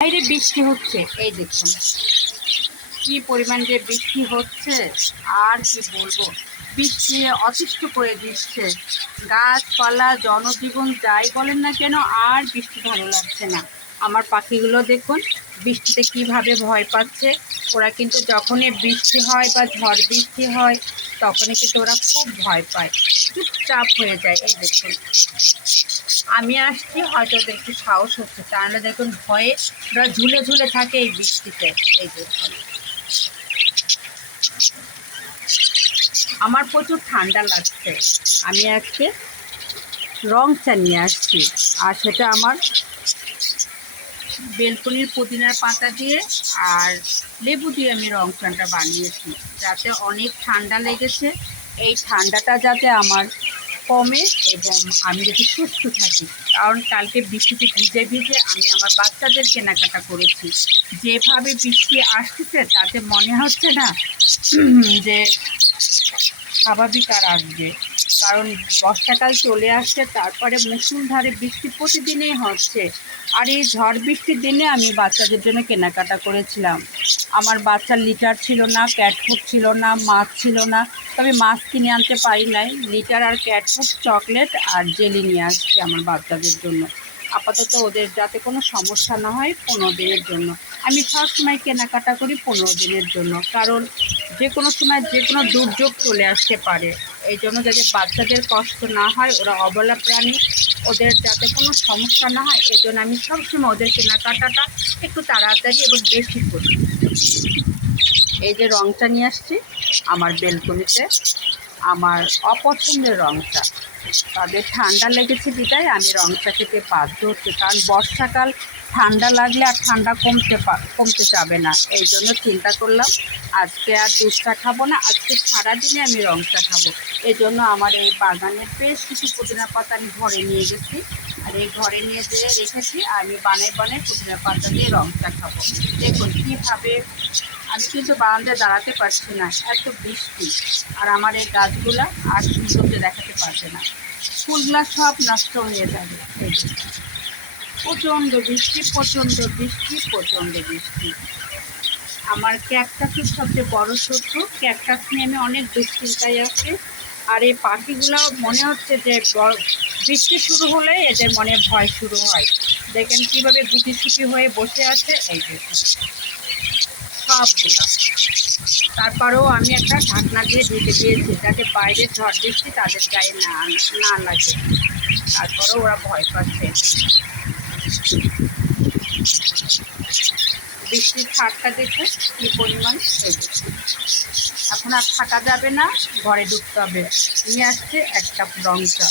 বাইরে বৃষ্টি হচ্ছে, এই দেখুন কি পরিমাণ যে বৃষ্টি হচ্ছে। আর কি বলবো, বৃষ্টি অতিষ্ঠ করে দিচ্ছে। গাছপালা জনজীবন যাই বলেন না কেন, আর বৃষ্টি ভালো লাগছে না। আমার পাখিগুলো দেখুন বৃষ্টিতে কিভাবে ভয় পাচ্ছে। ওরা কিন্তু যখনই বৃষ্টি হয় বা ঝড় বৃষ্টি হয় তখনই কিন্তু ওরা খুব ভয় পায়, চুপচাপ হয়ে যায়। এই দেখুন আমি আসছি, হয়তো ওদের একটু সাহস হচ্ছে, তাহলে দেখুন ভয়ে ওরা ঝুলে ঝুলে থাকে এই বৃষ্টিতে। এই দেখুন আমার প্রচুর ঠান্ডা লাগছে। আমি আজকে রং চা নিয়ে আসছি, আর সেটা আমার বেলকনির পুদিনার পাতা দিয়ে আর লেবু দিয়ে আমি রং চাটা বানিয়েছি, যাতে অনেক ঠান্ডা লেগেছে। এই ঠান্ডাটা যাতে আমার কমে এবং আমি যাতে সুস্থ থাকি। কারণ কালকে বৃষ্টিতে ভিজে ভিজে আমি আমার বাচ্চাদের কেনাকাটা করেছি। যেভাবে বৃষ্টি আসতেছে তাতে মনে হচ্ছে না যে স্বাভাবিক আর আসবে। কারণ বর্ষাকাল চলে আসছে, তারপরে মুষলধারে বৃষ্টি প্রতিদিনই হচ্ছে। আর এই ঝড় বৃষ্টির দিনে আমি বাচ্চাদের জন্য কেনাকাটা করেছিলাম। আমার বাচ্চার লিটার ছিল না, ক্যাট ফুড ছিল না, মাছ ছিল না। তবে মাছ কিনে আনতে পারি নাই। লিটার আর ক্যাট ফুড, চকলেট আর জেলি নিয়ে আসছি আমার বাচ্চাদের জন্য। আপাতত ওদের যাতে কোনো সমস্যা না হয় 15 দিনের জন্য। আমি সবসময় কেনাকাটা করি 15 দিনের জন্য, কারণ যে কোনো সময় যে কোনো দুর্যোগ চলে আসতে পারে। এই জন্য যাতে বাচ্চাদের কষ্ট না হয়, ওরা অবলা প্রাণী, ওদের যাতে কোনো সমস্যা না হয়, এই জন্য আমি সবসময় ওদের কেনাকাটাটা একটু তাড়াতাড়ি এবং বেশি করি। এই যে রংটা নিয়ে আসছি আমার বেলকনিতে, আমার অপছন্দের রংটা। তাদের ঠান্ডা লেগেছে বিদায় আমি রংটা খেতে বাধ্য হচ্ছি, কারণ বর্ষাকাল ঠান্ডা লাগলে আর ঠান্ডা কমতে যাবে না। এই জন্য চিন্তা করলাম আজকে আর দুধ চা খাবো না, আজকে সারাদিনে আমি রং চা খাবো। এই জন্য আমার এই বাগানের বেশ কিছু পুদিনা পাতা আমি ঘরে নিয়ে গেছি, আর এই ঘরে নিয়ে যেয়ে রেখেছি। আমি বানাই বানাই পুদিনা পাতা দিয়ে রং চা খাবো। দেখুন কীভাবে আমি কিন্তু বারান্দায় দাঁড়াতে পারছি না, এত বৃষ্টি। আর আমার এই গাছগুলা আর সৌন্দর্য দেখাতে পারবে না, ফুলগুলা সব নষ্ট হয়ে যাবে। এই যে প্রচণ্ড বৃষ্টি, প্রচণ্ড বৃষ্টি, প্রচণ্ড বৃষ্টি। আমার ক্যাকটাসের সবচেয়ে বড় শত্রু। ক্যাকটাস নিয়ে আমি অনেক দুশ্চিন্তায় আছি। আর এই পাখিগুলো মনে হচ্ছে যে বৃষ্টি শুরু হলে এদের মনে ভয় শুরু হয়। দেখেন কীভাবে গুটিসুটি হয়ে বসে আছে, এই দেখুন সবগুলো। তারপরেও আমি একটা ঢাকনা দিয়ে ঢেকে দিয়েছি, যাতে বাইরে ঝড় বৃষ্টি তাদের গায়ে না লাগে। তারপরেও ওরা ভয় পাচ্ছে। বৃষ্টির ছাড়টা দেখে কী পরিমাণ হয়েছে। এখন আর থাকা যাবে না, ঘরে ঢুকতে হবে। নিয়ে আসছে একটা রং চা।